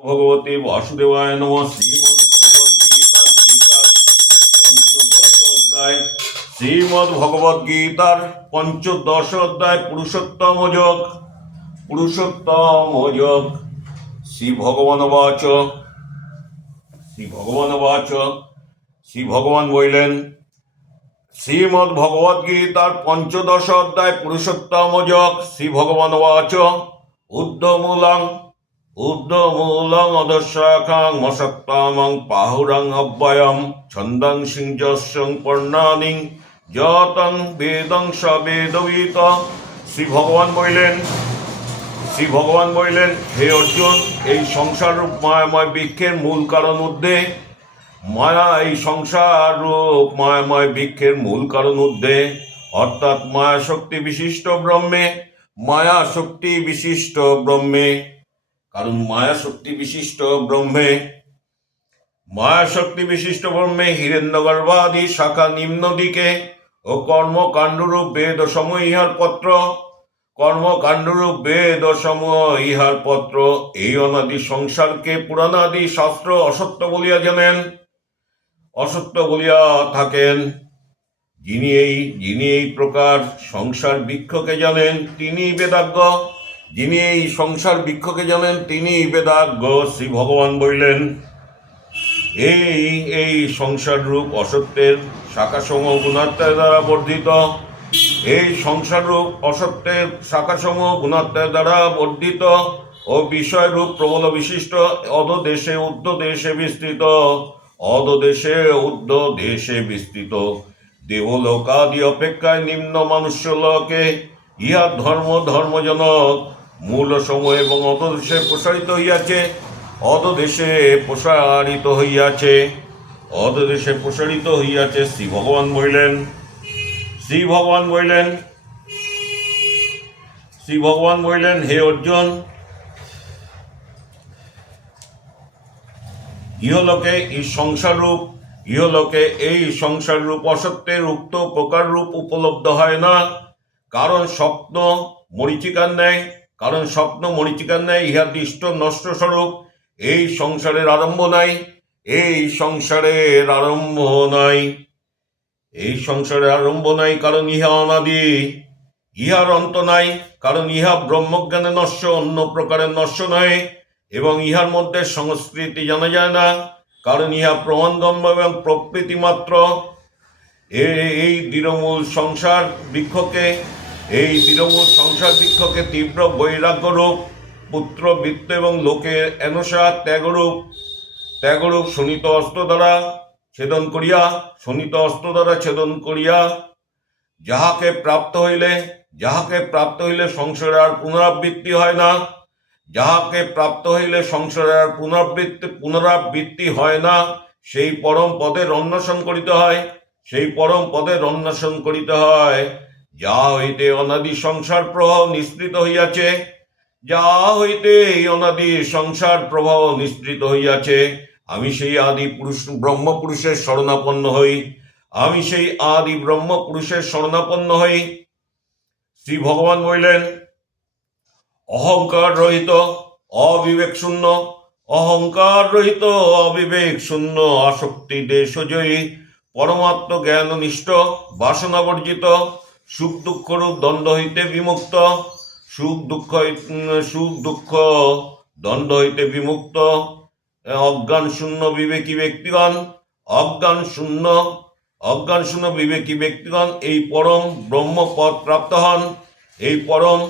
ভগবতে বাসুদেবায় নম শ্রীমদ শ্রীমদ ভগবদ গীতার পঞ্চদশ অধ্যায় পুরুষোত্তম যোগ পুরুষোত্তম যোগ শ্রী ভগবান বাচ শ্রী ভগবান বাচ শ্রী ভগবান বললেন শ্রীমদ ভগবদ গীতার পঞ্চদশ অধ্যায় পুরুষোত্তম যোগ শ্রী ভগবান বাচ উদ্ধমূলং ঊর্ধ্বমূলং অধঃশাখাং মসত্তামং পাহুরং অব্যয়ম ছন্দং সিঞ্জস্যং পর্ণানিং যতং বেদং স বেদবিত শ্রী ভগবান বললেন শ্রী ভগবান বললেন হে অর্জুন এই সংসার রূপ মায়াময় বৃক্ষের মূল কারণ ঊর্ধ্বে মায়া এই সংসার রূপ মায়াময় বৃক্ষের মূল কারণ ঊর্ধ্বে অর্থাৎ মায়া শক্তি বিশিষ্ট ব্রহ্মে মায়া শক্তি বিশিষ্ট ব্রহ্মে। কারণ মায়া শক্তি বিশিষ্ট ব্রহ্মে মায়া শক্তি বিশিষ্ট ব্রহ্মে হিরেন্দ্রগর্ভাদি শাখা নিম্ন দিকে ও কর্মকাণ্ডরূপ বেদ সময় ইহার পত্র। কর্মকাণ্ডরূপ বেদ সমূহ ইহার পত্র, এই অনাদি সংসারকে পুরাণাদি শাস্ত্র অসত্য বলিয়া জানেন। অসত্য বলিয়া থাকেন। যিনি এই যিনি এই প্রকার সংসার বৃক্ষকে জানেন তিনি বেদাজ্ঞ। যিনি এই সংসার বৃক্ষকে জানেন, তিনি বেদাজ্ঞ, শ্রী ভগবান বললেন, এই এই সংসার রূপ অসত্যের শাখাসমূহ গুণাত্মার দ্বারা বর্ধিত। এই সংসার রূপ অসত্যের শাখাসমূহ গুণাত্মার দ্বারা বর্ধিত ও বিষয় রূপ প্রবল বিশিষ্ট, অধদেশে উদ্ধ দেশে বিস্তৃত। অধদেশে উদ্ধ দেশে বিস্তৃত। দেবলোকাদি অপেক্ষায় নিম্ন মানুষ্যলোকে ইহা ধর্ম ধর্মজনক। মূল সময় এবং অধদেশে প্রসারিত হইয়াছে, অধদেশে প্রসারিত হইয়াছে, অধদেশে প্রসারিত হইয়াছে শ্রী ভগবান বলিলেন। শ্রী ভগবান বলিলেন, শ্রী ভগবান বলিলেন, হে অর্জুন, ইহলোকে এই সংসার রূপ ইহলোকে এই সংসার রূপ অসত্যের উক্ত প্রকার রূপ উপলব্ধ হয় না। কারণ স্বপ্ন মরিচিকার ন্যায় কারণ স্বপ্ন মরিচিকার ন্যায় ইহা দৃষ্ট নষ্ট স্বরূপ, এই সংসারের আরম্ভ নাই, এই সংসারের আরম্ভ নাই। এই সংসারের আরম্ভ নাই কারণ ইহা অনাদি, ইহার অন্ত নাই, কারণ ইহা ব্রহ্মজ্ঞানে নশ্য অন্য প্রকারের নশ্য নয়, এবং ইহার মধ্যে সংস্কৃতি জানা যায় না, কারণ ইহা প্রমাণগম্য এবং প্রকৃতি মাত্র। এই দৃঢ়মূল সংসার বৃক্ষকে এই দৃঢ়মূল সংসার বৃক্ষকে তীব্র বৈরাগ্যরূপ পুত্র বৃত্ত এবং লোকের এনসা ত্যাগরূপ। ত্যাগরূপ শোণিত অস্ত্র দ্বারা ছেদন করিয়া, শোণিত অস্ত্র দ্বারা ছেদন করিয়া, যাহাকে প্রাপ্ত হইলে, যাহাকে প্রাপ্ত হইলে সংসারে আর পুনরাবৃত্তি হয় না, যাহাকে প্রাপ্ত হইলে সংসারে আর পুনরাবৃত্তি পুনরাবৃত্তি হয় না, সেই পরম পদের অন্বেষণ করিতে হয়, সেই পরম পদের অন্বেষণ করিতে হয়। যা হইতে অনাদি সংসার প্রবাহ নিঃসৃত হইয়াছে যা হইতে এই অনাদি সংসার প্রবাহ নিঃসৃত হইয়াছে, আমি সেই আদি পুরুষ ব্রহ্ম পুরুষের শরণাপন্ন হই। আমি সেই আদি ব্রহ্ম পুরুষের শরণাপন্ন হই। শ্রী ভগবান বললেন, অহংকার রহিত অবিবেক শূন্য, অহংকার রহিত অবিবেক শূন্য, আসক্তি দেশজয়ী পরমাত্ম জ্ঞান নিষ্ঠ বাসনা বর্জিত সুখ দুঃখ রূপ দ্বন্দ্ব হইতে বিমুক্ত। সুখ দুঃখ সুখ দুঃখ দ্বন্দ্ব হইতে বিমুক্ত। অজ্ঞান শূন্য বিবেকী ব্যক্তিগণ, অজ্ঞান শূন্য অজ্ঞান শূন্য বিবেকী ব্যক্তিগণ, এই পরম ব্রহ্মপদ প্রাপ্ত হন। এই পরম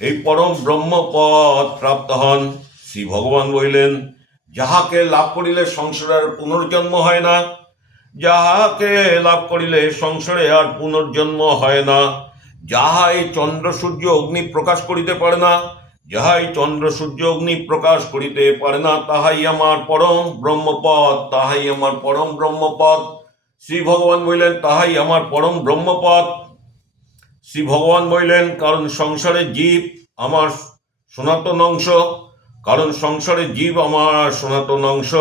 এই পরম ব্রহ্মপদ প্রাপ্ত হন। শ্রী ভগবান বলিলেন, যাহাকে লাভ করিলে সংসারের পুনর্জন্ম হয় না যাহাকে লাভ করিলে সংসারে আর পুনর্জন্ম হয় না, যাহাই চন্দ্র সূর্য অগ্নি প্রকাশ করিতে পারে না, যাহাই চন্দ্র সূর্য অগ্নি প্রকাশ করিতে পারে না, তাহাই আমার পরম ব্রহ্মপদ, তাহাই আমার পরম ব্রহ্মপদ। শ্রী ভগবান বললেন, তাহাই আমার পরম ব্রহ্মপদ। শ্রী ভগবান বললেন, কারণ সংসারে জীব আমার সনাতন অংশ, কারণ সংসারে জীব আমার সনাতন অংশ।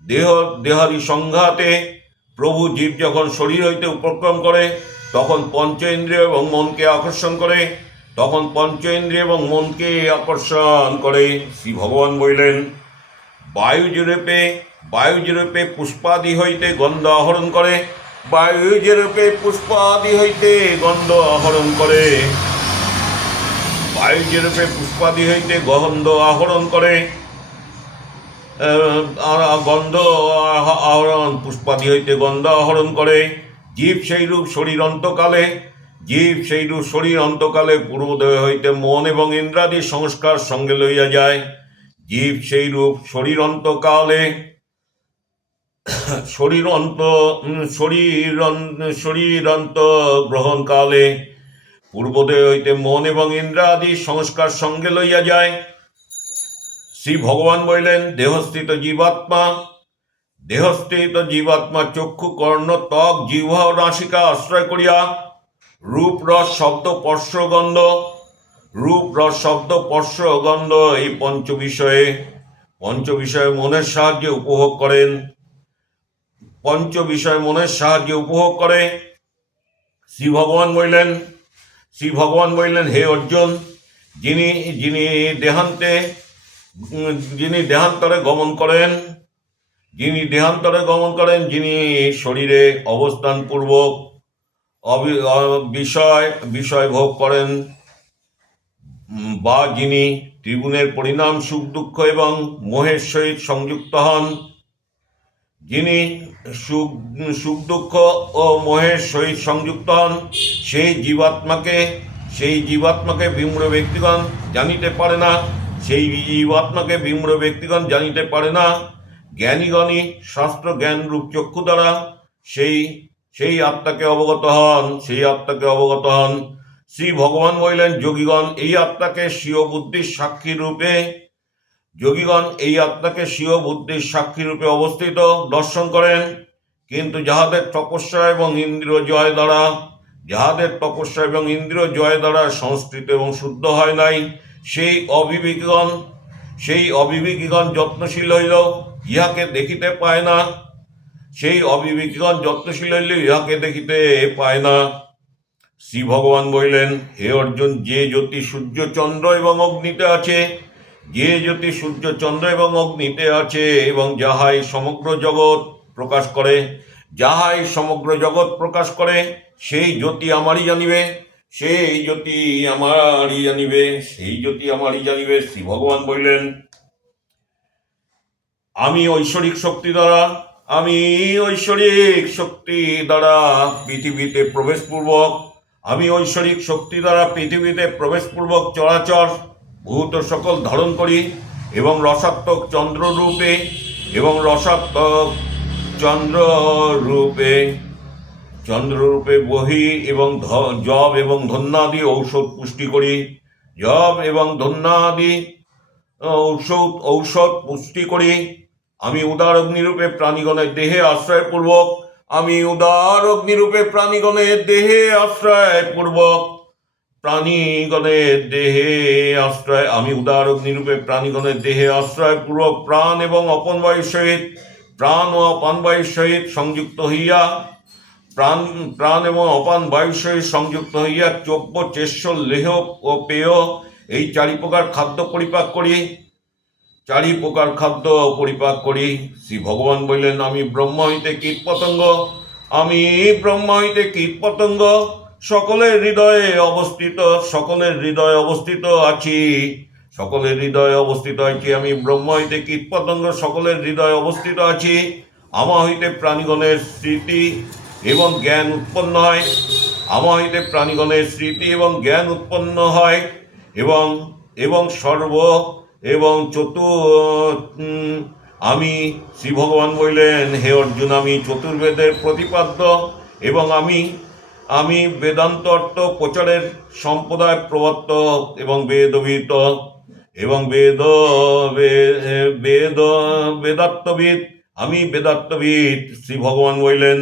দেহ, দেহাদি সংঘাতে প্রভু জীব যখন শরীর হইতে উপক্রম করে, তখন পঞ্চেন্দ্রিয় এবং মনকে আকর্ষণ করে, তখন পঞ্চেন্দ্রিয় এবং মনকে আকর্ষণ করে। শ্রী ভগবান বললেন বায়ু জুরূপে বায়ু জুরূপে পুষ্পাদি হইতে গন্ধ আহরণ করে বায়ু জুরূপে পুষ্পাদি হইতে গন্ধ আহরণ করে। বায়ু জুরূপে পুষ্পাদি হইতে গন্ধ আহরণ করে গন্ধ আহরণ পুষ্পাদি হইতে গন্ধ আহরণ করে। জীব সেইরূপ শরীর অন্তকালে, জীব সেইরূপ শরীর অন্তকালে পূর্বোদয় হইতে মন এবং ইন্দ্রাদি সংস্কার সঙ্গে লইয়া যায়। জীব সেইরূপ শরীর অন্তকালে, শরীর অন্ত শরীর শরীর অন্ত গ্রহণ কালে পূর্বোদয় হইতে মন এবং ইন্দ্রাদি সংস্কার সঙ্গে লইয়া যায়। শ্রী ভগবান বলিলেন, দেহস্থিত জীবাত্মা দেহস্থিত জীবাত্মা চক্ষু, কর্ণ, ত্বক, জিহ্বা ও নাসিকা আশ্রয় করিয়া রূপ রস শব্দ, স্পর্শ, গন্ধ রূপ রস শব্দ, স্পর্শ, গন্ধ এই পঞ্চ বিষয়ে পঞ্চ বিষয়ে মনের সাহায্যে উপভোগ করেন। পঞ্চ বিষয় মনের সাহায্যে উপভোগ করে। শ্রী ভগবান বললেন, শ্রী ভগবান বললেন, হে অর্জুন, যিনি যিনি দেহান্তে যিনি দেহান্তরে গমন করেন, যিনি দেহান্তরে গমন করেন, যিনি শরীরে অবস্থানপূর্বক অবি- অ- বিষয় বিষয় ভোগ করেন বা যিনি ত্রিগুণের পরিণাম সুখ দুঃখ এবং মোহের সহিত সংযুক্ত হন, যিনি সুখ সুখ দুঃখ ও মোহের সহিত সংযুক্ত হন, সেই জীবাত্মাকে সেই জীবাত্মাকে বিম্র ব্যক্তিগণ জানিতে পারে না। সেই জীবাত্মাকে বিম্র ব্যক্তিগণ জানিতে পারে না। জ্ঞানীগণই শাস্ত্র জ্ঞান রূপ চক্ষু দ্বারা সেই সেই আত্মাকে অবগত হন, সেই আত্মাকে অবগত হন। শ্রী ভগবান বললেন, যোগীগণ, এই আত্মাকে স্বীয় বুদ্ধির সাক্ষী রূপে, যোগীগণ, এই আত্মাকে স্বীয় বুদ্ধির সাক্ষী রূপে অবস্থিত, দর্শন করেন। কিন্তু যাহাদের তপস্যা এবং ইন্দ্রিয় জয় দ্বারা, যাহাদের তপস্যা এবং ইন্দ্রিয় জয় দ্বারা সংস্কৃত এবং শুদ্ধ হয় নাই সেই অবিবেকগণ, সেই অবিবেকীগণ যত্নশীল হইল, ইহাকে দেখিতে পায় না। সেই অবিবেকগণ যত্নশীল হইলে ইহাকে দেখিতে পায় না। শ্রী ভগবান বললেন, হে অর্জুন, যে জ্যোতি সূর্য চন্দ্র এবং অগ্নিতে আছে, যে জ্যোতি সূর্য চন্দ্র এবং অগ্নিতে আছে এবং যাহাই সমগ্র জগৎ প্রকাশ করে, যাহাই সমগ্র জগৎ প্রকাশ করে, সেই জ্যোতি আমারই জানিবে। সেই জ্যোতি আমারই জানিবে, সেই জ্যোতি আমারই জানিবে, শ্রী ভগবান বললেন, আমি ঐশ্বরিক শক্তি দ্বারা, আমি ঐশ্বরিক শক্তি দ্বারা পৃথিবীতে প্রবেশপূর্বক, আমি ঐশ্বরিক শক্তি দ্বারা পৃথিবীতে প্রবেশপূর্বক চরাচর ভূত সকল ধারণ করি এবং রসাত্মক চন্দ্ররূপে, এবং রসাত্মক চন্দ্ররূপে চন্দ্ররূপে বহি এবং জব এবং ধন্যাদি ঔষধ পুষ্টি করি। জব এবং ধন্যাদি ঔষধ ঔষধ পুষ্টি করি। আমি উদার অগ্নিরূপে প্রাণীগণের দেহে আশ্রয়পূর্বক, আমি উদার অগ্নিরূপে প্রাণীগণের দেহে আশ্রয়পূর্বক, প্রাণীগণের দেহে আশ্রয়, আমি উদার অগ্নিরূপে প্রাণীগণের দেহে আশ্রয়পূর্বক প্রাণ এবং অপন বায়ুর সহিত, প্রাণ ও অপান বায়ুর সহিত সংযুক্ত হইয়া প্রাণ প্রাণ এবং অপান বায়ুর সহিত সংযুক্ত হইয়া চব্য, চেষ্য, লেহ ও পেয় এই চারি প্রকার খাদ্য পরিপাক করি। চারি প্রকার খাদ্য পরিপাক করি। শ্রী ভগবান বললেন, আমি ব্রহ্ম হইতে কীট পতঙ্গ, আমি ব্রহ্ম হইতে কীট পতঙ্গ, সকলের হৃদয়ে অবস্থিত, সকলের হৃদয়ে অবস্থিত আছি। সকলের হৃদয়ে অবস্থিত আছি, আমি ব্রহ্ম হইতে কীট পতঙ্গ, সকলের হৃদয়ে অবস্থিত আছি। আমা হইতে প্রাণীগণের স্মৃতি এবং জ্ঞান উৎপন্ন হয়। আমা হইতে প্রাণীগণের স্মৃতি এবং জ্ঞান উৎপন্ন হয় এবং এবং সর্ব, এবং চতু আমি শ্রী ভগবান বললেন, হে অর্জুন, আমি চতুর্বেদের প্রতিপাদ্য এবং আমি আমি বেদান্ত অর্থ প্রচারের সম্প্রদায় প্রবর্তক এবং বেদবিত এবং বেদ বেদ বেদাত্মবিদ আমি বেদাত্মবিদ শ্রী ভগবান বললেন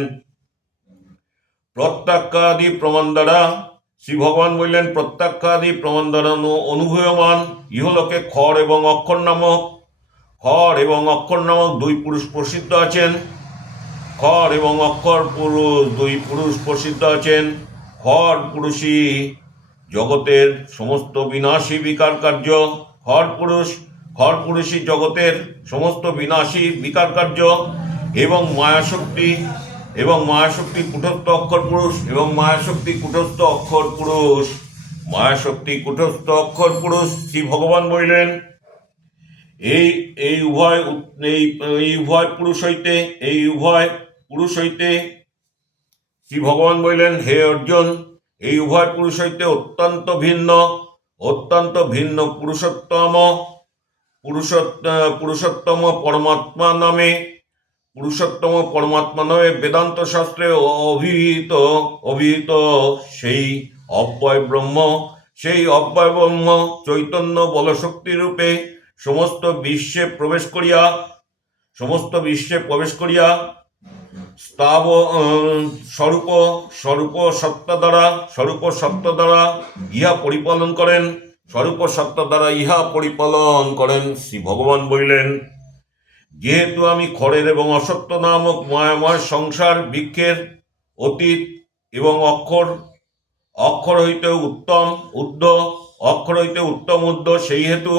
প্রত্যাখ্যাদি প্রমাণ দ্বারা শ্রী ভগবান বললেন প্রত্যাখ্যাদি প্রমাণ দ্বারা অনু- অনুভূয়মান। ইহলোকে খড় এবং অক্ষর নামক খড় এবং অক্ষর নামক দুই পুরুষ প্রসিদ্ধ আছেন। খড় এবং অক্ষর পুরুষ দুই পুরুষ প্রসিদ্ধ আছেন। খড় পুরুষই জগতের সমস্ত বিনাশী বিকার কার্য খড়পুরুষ খড়পুরুষী জগতের সমস্ত বিনাশী বিকার কার্য এবং মায়াশক্তি এবং মায়াশক্তি কুটস্থ অক্ষর পুরুষ, এবং মায়াশক্তি কুটস্থ অক্ষর পুরুষ মায়াশক্তি কুটস্থ অক্ষর পুরুষ, শ্রী ভগবান বললেন, এই এই উভয় এই এই উভয় পুরুষ হইতে, এই উভয় পুরুষ হইতে শ্রী ভগবান বললেন, হে অর্জুন, এই উভয় পুরুষ হইতে অত্যন্ত ভিন্ন অত্যন্ত ভিন্ন পুরুষোত্তম, পুরুষোত্ত, পুরুষোত্তম পরমাত্মা নামে পুরুষোত্তম পরমাত্মা নামে বেদান্ত শাস্ত্রে অভিহিত অভিহিত সেই অব্যয় ব্রহ্ম। সেই অব্যয় ব্রহ্ম চৈতন্য বলশক্তি রূপে সমস্ত বিশ্বে প্রবেশ করিয়া, সমস্ত বিশ্বে প্রবেশ করিয়া স্তাব স্বরূপ স্বরূপ সত্তা দ্বারা, স্বরূপ সত্য দ্বারা ইহা পরিপালন করেন। স্বরূপ সত্য দ্বারা ইহা পরিপালন করেন শ্রী ভগবান বললেন যেহেতু আমি খড়ের এবং অসত্য নামক মায়াময় সংসার, বৃক্ষের অতীত এবং অক্ষর অক্ষর হইতে উত্তম উদ্ধ অক্ষর হইতে উত্তম উদ্ধ সেই হেতু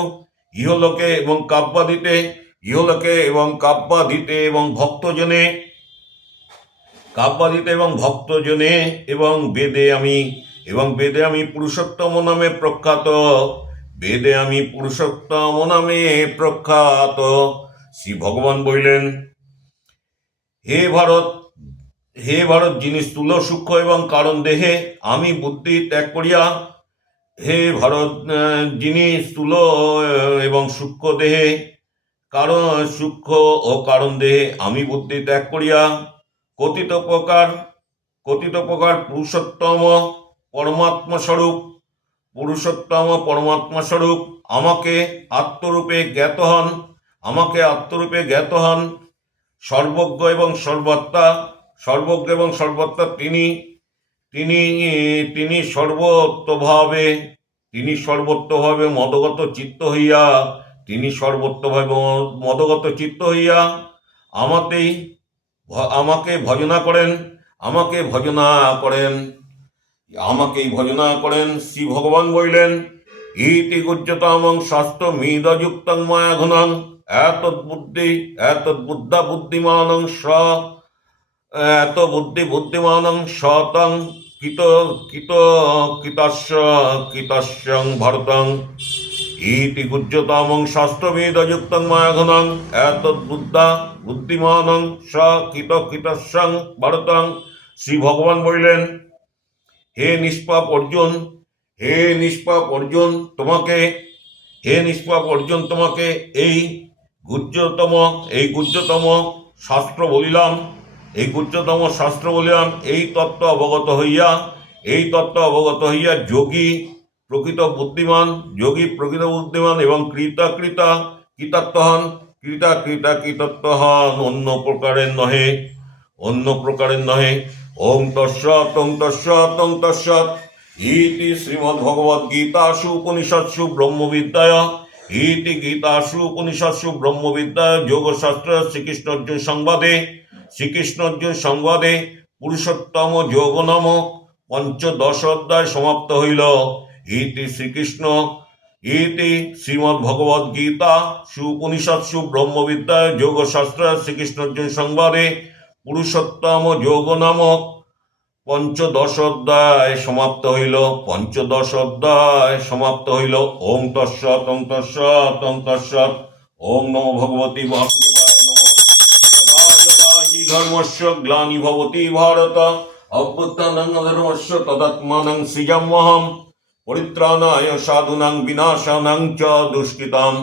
ইহলোকে এবং কাব্যাদিতে, ইহলোকে এবং কাব্যাদিতে এবং ভক্তজনে, কাব্যাদিতে এবং ভক্তজনে এবং বেদে আমি, এবং বেদে আমি পুরুষোত্তম নামে প্রখ্যাত, বেদে আমি পুরুষোত্তম নামে প্রখ্যাত। শ্রী ভগবান বললেন, হে ভারত হে ভারত, যিনি স্থূল, সূক্ষ্ম এবং কারণ দেহে, আমি বুদ্ধি ত্যাগ করিয়া, হে ভারত যিনি স্থূল এবং সূক্ষ্ম দেহে, কারণ, সূক্ষ্ম ও কারণ দেহে, আমি বুদ্ধি ত্যাগ করিয়া, কথিত প্রকার কথিত প্রকার পুরুষোত্তম পরমাত্মা স্বরূপ, পুরুষোত্তম পরমাত্মা স্বরূপ, আমাকে আত্মরূপে জ্ঞাত হন আমাকে আত্মরূপে জ্ঞাত হন। সর্বজ্ঞ এবং সর্বত্তা, সর্বজ্ঞ এবং সর্বত্তা তিনি তিনি তিনি সর্বত্রভাবে তিনি সর্বত্রভাবে মদগত চিত্ত হইয়া, তিনি সর্বত্রভাবে মদগত চিত্ত হইয়া আমাতেই আমাকে ভজনা করেন, আমাকে ভজনা করেন। আমাকেই ভজনা করেন শ্রী ভগবান বললেন, ইতি গুজ্জতামং স্বাস্থ্য মিদযুক্তং মায়া ঘুণং এত বুদ্ধি এত বুদ্ধা বুদ্ধিমানং স, এত বুদ্ধি বুদ্ধিমানং শতং কিত কিত, কিতস্য, কিতস্যং ভারতং। ইতি গুজ্জতামং শাস্ত্রবিদযুক্তং মায়াঘনং। এতদ্বুদ্ধা বুদ্ধিমানং স, কিত, কিতস্যং ভারতং। শ্রী ভগবান বললেন, হে নিষ্পাপ অর্জুন, হে নিষ্পাপ অর্জুন তোমাকে, হে নিষ্পাপ অর্জুন তোমাকে এই গুজ্জতম এই গুজ্জতম শাস্ত্র বলিলাম, এই গুজ্জতম শাস্ত্র বলিলাম, এই তত্ত্ব অবগত হইয়া, এই তত্ত্ব অবগত হইয়া যোগী, প্রকৃত বুদ্ধিমান, যোগী, প্রকৃত বুদ্ধিমান এবং কৃতা কৃতা কৃতার্থ হন। কৃতা কৃতা কৃতত্ব হন, অন্য প্রকারের নহে, অন্য প্রকারের নহে। ওম তস্যৎ ওম তস্যৎ ওম তস্যৎ ইতি শ্রীমদ্ভগবদ্গীতাসু উপনিষৎসু ব্রহ্মবিদ্যায় ইতি গীতাসু, উপনিষৎসু, ব্রহ্মবিদ্যা, যোগশাস্ত্র শ্রীকৃষ্ণ অর্জুন সংবাদে শ্রীকৃষ্ণ অর্জুন সংবাদে পুরুষোত্তম যোগ নামক পঞ্চদশ অধ্যায় সমাপ্ত হইল। ইতি শ্রীকৃষ্ণ ইতি শ্রীমদ্ভগবদ্গীতা সুপনিষৎসু, ব্রহ্মবিদ্যা, যোগশাস্ত্র শ্রীকৃষ্ণ অর্জুন সংবাদে পুরুষোত্তম যোগ নামক পঞ্চদশ অধ্যায় সমাপ্ত হইল। পঞ্চদশ অধ্যায় সমাপ্ত হইল। ওম তৎসৎ ওম তৎসৎ ওম তৎসৎ। ওম নমো ভগবতী বাসুদেবায় ধর্মস্য গ্লানি ভবতি ভারত। অভ্যুত্থানং ধর্মস্য তদাত্মানং সৃজাম্যহম। পরিত্রাণায় সাধুনাং বিনাশানাং চ দুষ্কৃতাম।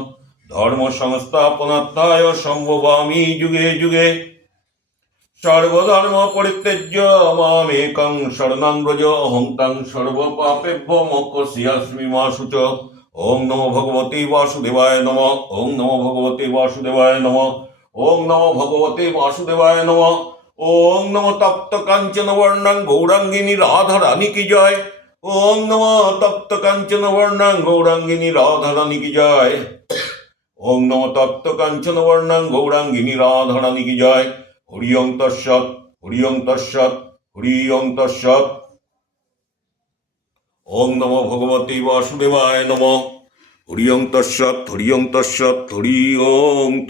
ধর্ম সংস্থাপনার্থায় সম্ভবামি যুগে যুগে। সর্বধর্ম পরিত্যজ্য মামেকং শরণং ব্রজ অহং তং সর্বপাপেভ্য মোক্ষস্যাস্মি মা শুচ ওম নমো ভগবতে বাসুদেবায় নম। ওম নমো ভগবতে বাসুদেবায় নম। ওম নমো ভগবতে বাসুদেবায় নম। ওম নমো তপ্ত কাঞ্চন বর্ণং গৌরাঙ্গিনী রাধা রানী কি জয়। ওম নমো তপ্ত কাঞ্চন বর্ণং গৌরাঙ্গিনী রাধা রানী কি জয়। ওম নমো তপ্ত কাঞ্চন বর্ণং গৌরাঙ্গিনী রাধা রানী কি জয়। হরি ওং তৎসৎ হরি ওং তৎসৎ হরি ওং তৎসৎ। ওং নম ভগবতে বাসুদেবায় নম। হরি ওং তৎসৎ হরি ওং তৎসৎ হরি ওং